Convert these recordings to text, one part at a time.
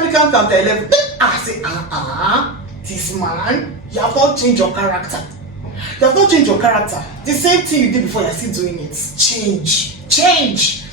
applicant counter 11. I say, this man, you have not changed your character. You have not changed your character. The same thing you did before, you're still doing it. Change.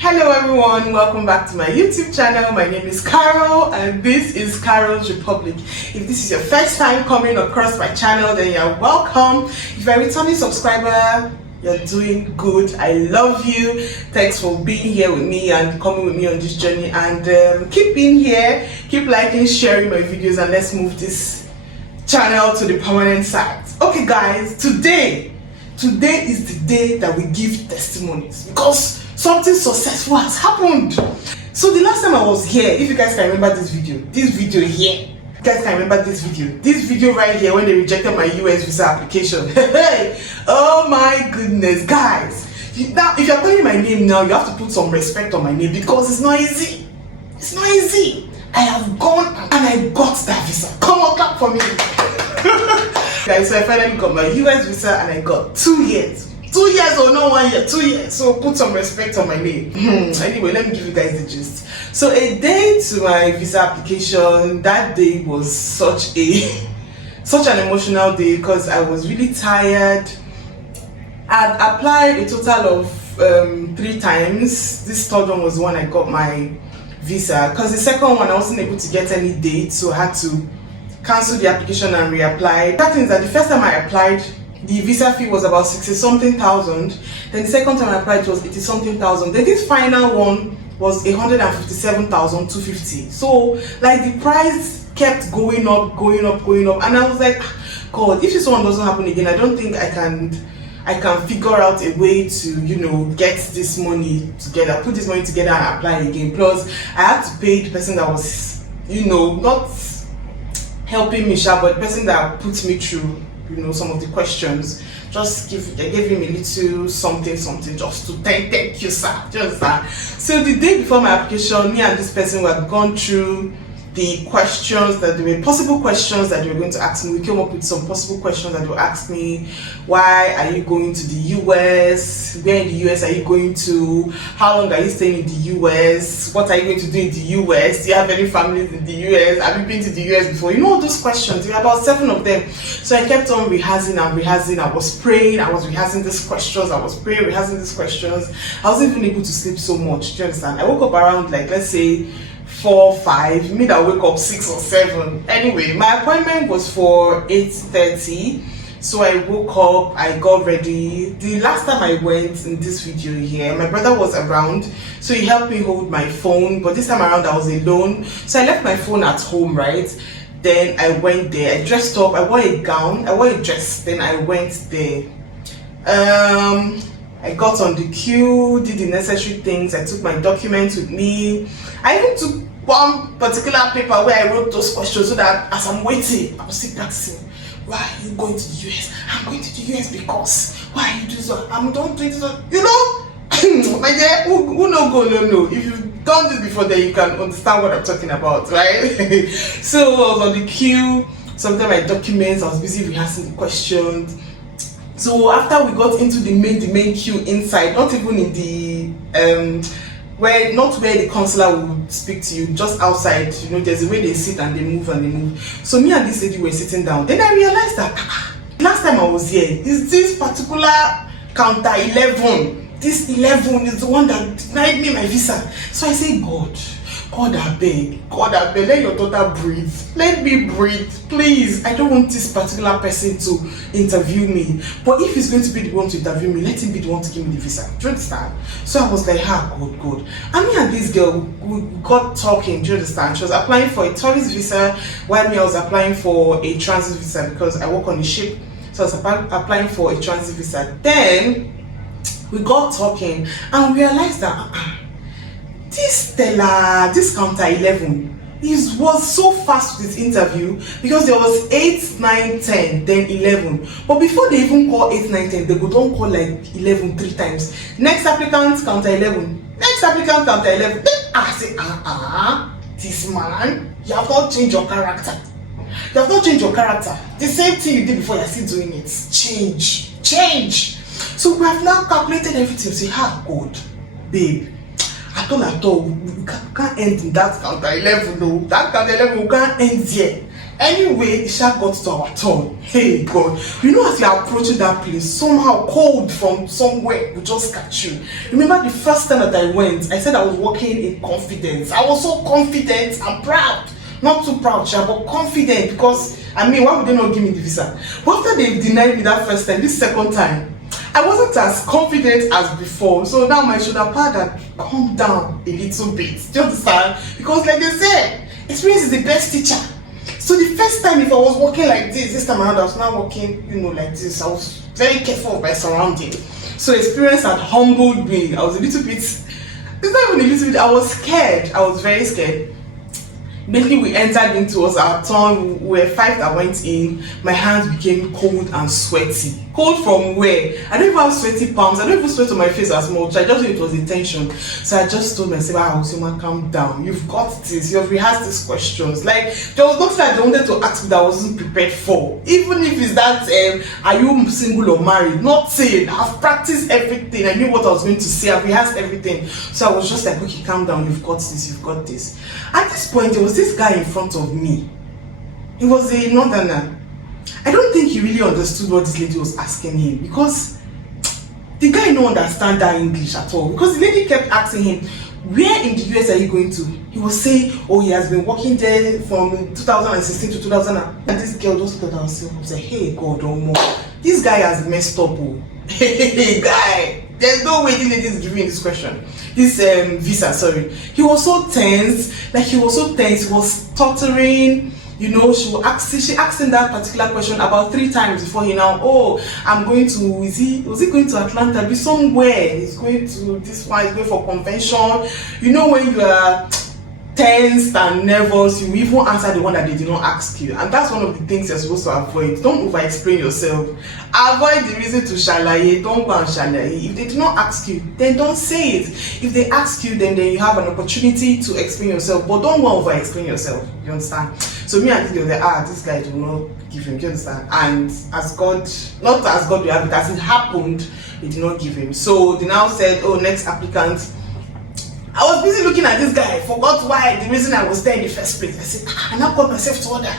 Hello everyone, welcome back to my YouTube channel. My name is Carol and this is Carol's Republic. If this is your first time coming across my channel, then you're welcome. If you're a returning subscriber, you're doing good. I love you. Thanks for being here with me and coming with me on this journey, and keep being here, keep liking, sharing my videos, and let's move this channel to the permanent side. Okay guys, today is the day that we give testimonies because something successful has happened. So the last time I was here, if you guys can remember this video here, you guys can remember this video right here when they rejected my US visa application. Hey, oh my goodness, guys. Now, if you're calling my name now, you have to put some respect on my name because it's not easy. It's not easy. I have gone and I got that visa. Come on, clap for me. Guys, so I finally got my US visa and I got 2 years. 2 years or no 1 year, 2 years. So put some respect on my name. Anyway, let me give you guys the gist. So a day to my visa application, that day was such an emotional day because I was really tired. I'd applied a total of 3 times. This third one was the one I got my visa because the second one I wasn't able to get any date, so I had to cancel the application and reapply. That means that the first time I applied, the visa fee was about 60-something thousand. Then the second time I applied, it was 80-something thousand. Then this final one was 157,250. So like the price kept going up, and I was like, God, if this one doesn't happen again, I don't think I can figure out a way to, you know, get this money together, put this money together and apply again. Plus I had to pay the person that was, you know, not helping me, but the person that put me through, you know, some of the questions. They gave him a little something just to thank you, sir. Just that. So the day before my application, me and this person had gone through the questions that there were possible questions that they were going to ask me. We came up with some possible questions that they would ask me. Why are you going to the US? Where in the US are you going to? How long are you staying in the US? What are you going to do in the US? Do you have any families in the US? Have you been to the US before? You know all those questions. There were about 7 of them. So I kept on rehearsing. I was praying. I was rehearsing these questions. I wasn't even able to sleep so much. Do you understand? I woke up around, like, let's say 4, 5, maybe I wake up 6 or 7. Anyway, my appointment was for 8:30. So I woke up, I got ready. The last time I went in this video here, my brother was around, so he helped me hold my phone, but this time around I was alone. So I left my phone at home, right? Then I went there, I dressed up, I wore a gown, I wore a dress, then I went there. I got on the queue, did the necessary things, I took my documents with me. I even took one particular paper where I wrote those questions so that as I'm waiting, I was still practicing. Why are you going to the US? I'm going to the US because why are you doing so? I'm not doing this. You know, my dear, who no. If you've done this before, then you can understand what I'm talking about, right? So I was on the queue, sometimes my documents, I was busy rehearsing the questions. So after we got into the main queue inside, not even in the not where the consular would speak to you, just outside, you know, there's a way they sit and they move. So me and this lady were sitting down. Then I realized that last time I was here, is this particular counter 11. This 11 is the one that denied me my visa. So I say, God, I beg, let your daughter breathe. Let me breathe, please. I don't want this particular person to interview me. But if he's going to be the one to interview me, let him be the one to give me the visa. Do you understand? So I was like, God. And me and this girl, we got talking, do you understand? She was applying for a tourist visa, while I was applying for a transit visa because I work on a ship. So I was applying for a transit visa. Then we got talking and realized that this Stella, this counter 11, he was so fast with his interview because there was 8, 9, 10, then 11. But before they even call 8, 9, 10, they go don't call like 11 3 times. Next applicant, counter 11. Next applicant, counter 11. Then I say, this man, you have not changed your character. You have not changed your character. The same thing you did before, you're still doing it. Change. So we have now calculated everything. Say, God, babe. At all, we can't end in that counter 11. No, that counter 11 we can't end there. Anyway, it shall got to our turn. Hey God, you know as you're approaching that place, somehow cold from somewhere will just catch you. Remember the first time that I went, I said I was walking in confidence. I was so confident and proud. Not too proud, but confident because, I mean, why would they not give me the visa? But after they denied me that first time, this second time, I wasn't as confident as before. So now my shoulder pad had calmed down a little bit. Do you understand? Because like they said, experience is the best teacher. So the first time if I was walking like this time around I was not walking, like this. I was very careful of my surroundings. So experience had humbled me. I was a little bit, it's not even a little bit, I was scared. I was very scared. Basically, we entered into our turn. We were 5 that went in. My hands became cold and sweaty. Cold from where? I don't even have sweaty palms. I don't even sweat on my face as much. I just knew it was intention. So I just told myself, Osima, calm down. You've got this. You've rehearsed these questions. Like, there was nothing I wanted to ask me that I wasn't prepared for. Even if it's that, are you single or married? Nothing. I've practiced everything. I knew what I was going to say. I've rehearsed everything. So I was just like, okay, calm down. You've got this. You've got this. At this point, there was this guy in front of me. He was a northerner. I don't think he really understood what this lady was asking him because the guy don't understand that English at all. Because the lady kept asking him, where in the US are you going to? He was saying, oh, he has been working there from 2016 to 2000. And this girl just looked at herself and said, hey, God, oh, more. This guy has messed up. Oh. Hey, guy. There's no way this lady is giving this question. This visa, sorry. He was so tense. He was stuttering. She asked him that particular question about 3 times before he now, I'm going to, was he going to Atlanta? Be somewhere. He's going to this one, he's going for convention. When you are tense and nervous, you even answer the one that they did not ask you. And that's one of the things you're supposed to avoid. Don't over-explain yourself. Avoid the reason to shalaye. Don't go and shalaye. If they do not ask you, then don't say it. If they ask you, then you have an opportunity to explain yourself. But don't go and over-explain yourself. You understand? So me and this girl, this guy did not give him. Do you understand? And as God, not as God will have it, as it happened, he did not give him. So they now said, next applicant. I was busy looking at this guy. I forgot why, the reason I was there in the first place. I said, I now got myself to order.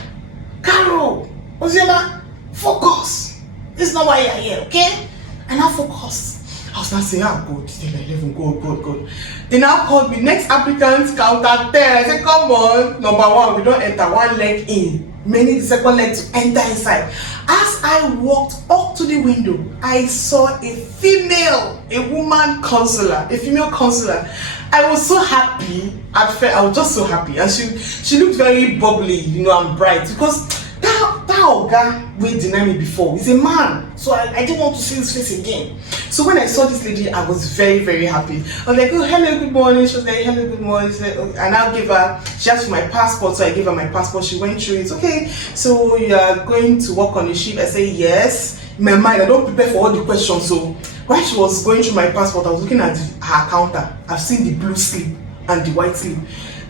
Carol, Osioma, focus. This is not why you're here, okay? And now focus. I was not saying, God, still 11, God. They now called me, next applicant, counter 10. I said, come on. Number 1, we don't enter, 1 leg in. Meaning the second leg to enter inside. As I walked up to the window, I saw a woman counselor, a female counselor. I was so happy. I was just so happy. And she looked very bubbly, and bright. Because that guy will deny me before. He's a man. So I didn't want to see his face again. So when I saw this lady, I was very, very happy. I was like, oh, hello, good morning. She was like, hello, good morning. She said, okay. And I'll give her, she asked for my passport. So I gave her my passport. She went through it. Okay, so you are going to work on the ship? I say, yes. In my mind, I don't prepare for all the questions. So while she was going through my passport, I was looking at her counter. I've seen the blue slip and the white slip.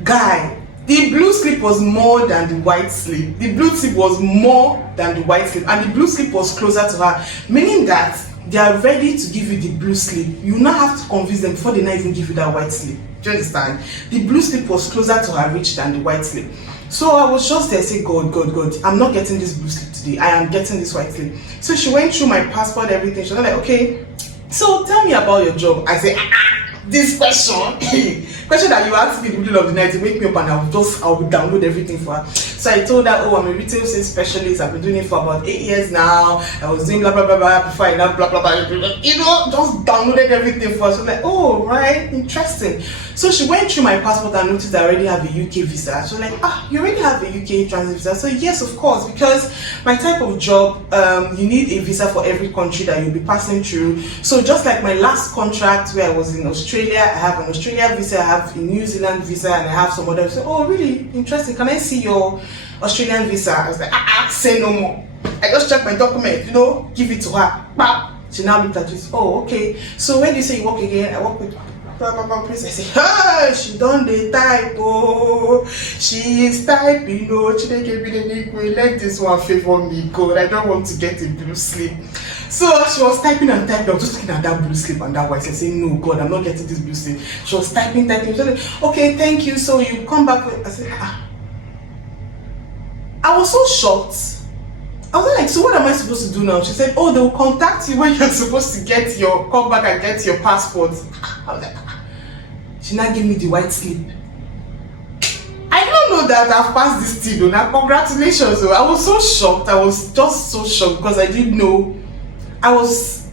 Guy, the blue slip was more than the white slip. The blue slip was more than the white slip. And the blue slip was closer to her. Meaning that they are ready to give you the blue slip. You now have to convince them before they not even give you that white slip. Do you understand? The blue slip was closer to her reach than the white slip. So I was just there saying, God, I'm not getting this blue slip today. I am getting this white slip. So she went through my passport, everything. She was like, okay, so tell me about your job. I said, this question that you asked me in the middle of the night to wake me up, and I'll download everything for her. So I told her, oh, I'm a retail sales specialist. I've been doing it for about 8 years now. I was doing blah blah blah blah before I now blah blah blah. You know, just downloaded everything for us. So like, oh, right, interesting. So she went through my passport and noticed I already have a UK visa. So like, you already have a UK transit visa? So yes, of course, because my type of job, you need a visa for every country that you'll be passing through. So just like my last contract where I was in Australia, I have an Australia visa, I have a New Zealand visa, and I have some other. So, oh, really interesting. Can I see your Australian visa? I was like, say no more. I just checked my document, you know, give it to her. Bam. She now looked at it. Oh, okay. So when you say you work again, I work with blah blah blah. Please, I say, hey, she done the type. Oh, she is typing. Oh, she didn't give me the name. Let this one favor me, God. I don't want to get a blue slip. So she was typing and typing. I was just looking at that blue slip and that white slip, saying, no, God, I'm not getting this blue slip. She was typing. She was like, okay, thank you. So you come back. I said, I was so shocked. I was like, so what am I supposed to do now? She said, oh, they will contact you when you're supposed to come back and get your passport. I was like, she now gave me the white slip. I don't know that I've passed this thing. Now, congratulations. I was so shocked. I was just so shocked because I didn't know. I was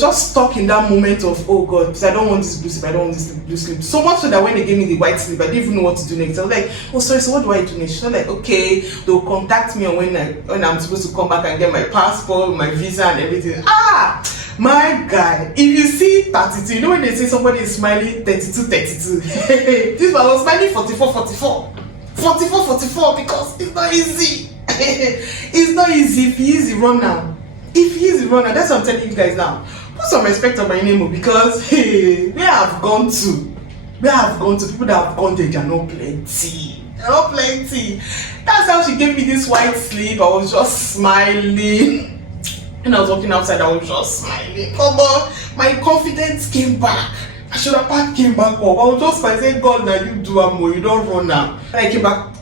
just stuck in that moment of, oh God, because I don't want this blue slip, I don't want this blue slip. So much so that when they gave me the white slip, I didn't even know what to do next. I was like, oh sorry, so what do I do next? She's like, okay, they'll contact me on when I'm supposed to come back and get my passport, my visa and everything. My guy, if you see 32, you know when they say somebody is smiling 32. This one was smiling 44 because it's not easy. It's not easy. If he is the runner, that's what I'm telling you guys now. Put some respect on my name because where I've gone to, people that have gone there, they're not plenty. That's how she gave me this white slip. I was just smiling. When I was walking outside, I was just smiling. Come on, my confidence came back. I should have came back up. I was just like, say, God, now you do more, you don't run now. When I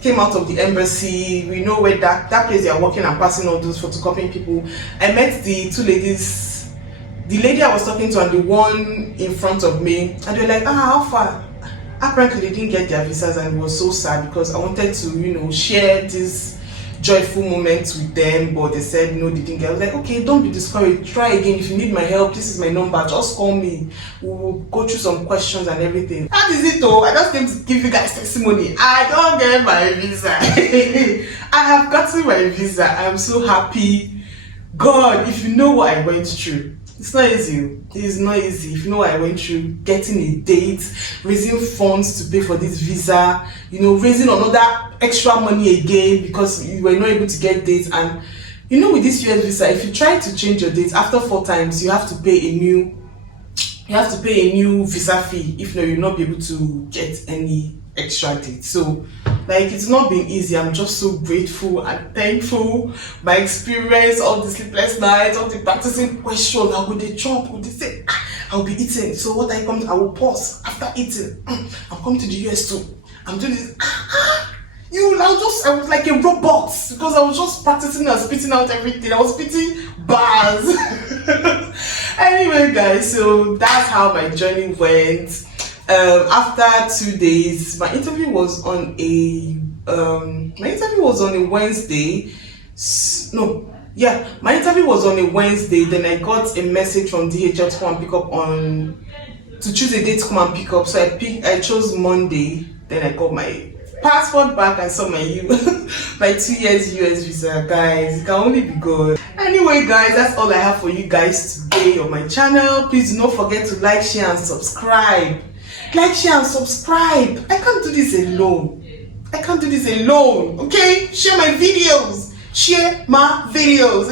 came out of the embassy, we know where that place they are working and passing all those photocopying people. I met the two ladies, the lady I was talking to and the one in front of me, and they were like, how far? Apparently they didn't get their visas, and it was so sad because I wanted to, share this joyful moments with them, but they said no, they didn't get. I was like, okay, don't be discouraged, try again. If you need my help, this is my number, just call me. We'll go through some questions and everything. That is it though. I just came to give you guys testimony. I don't get my visa. I have gotten my visa. I am so happy. God, if you know what I went through, it's not easy. It is not easy. If you know what I went through, getting a date, raising funds to pay for this visa, raising another extra money again because you were not able to get dates. And with this US visa, if you try to change your dates after 4 times, you have to pay a new visa fee. If not, you'll not be able to get any extra dates. So it's not been easy. I'm just so grateful and thankful. My experience, all the sleepless nights, all the practicing questions, how would they chop, would they say, I'll be eating, so what I will pause after eating. I'm coming to the US too, I'm doing this. I was like a robot because I was just practicing and spitting out everything. I was spitting bars. Anyway guys, so that's how my journey went. After 2 days, my interview was on a Wednesday. My interview was on a Wednesday. Then I got a message from DHL to come and pick up to choose a date to come and pick up. So I chose Monday. Then I got my passport back and saw my 2 years US visa. Guys, it can only be good. Anyway guys, that's all I have for you guys today on my channel. Please do not forget to like, share and subscribe. Like, share and subscribe. I can't do this alone. Okay? Share my videos.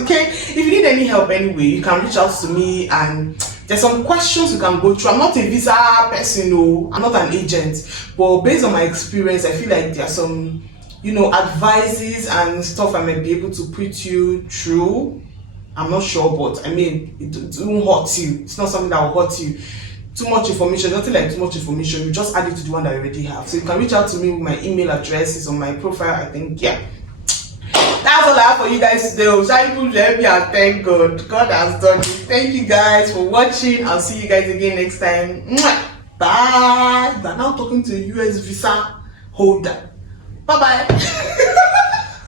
Okay? If you need any help anyway, you can reach out to me and there's some questions you can go through. I'm not a visa person, no. I'm not an agent. But based on my experience, I feel like there are some, advices and stuff I might be able to put you through. I'm not sure, but it won't hurt you. It's not something that will hurt you. Too much information, nothing like too much information. You just add it to the one that I already have. So you can reach out to me with my email address. It's on my profile, I think. Yeah. That's all I have for you guys today. Thank God. God has done it. Thank you guys for watching. I'll see you guys again next time. Bye. I'm now talking to a US visa holder. Bye-bye.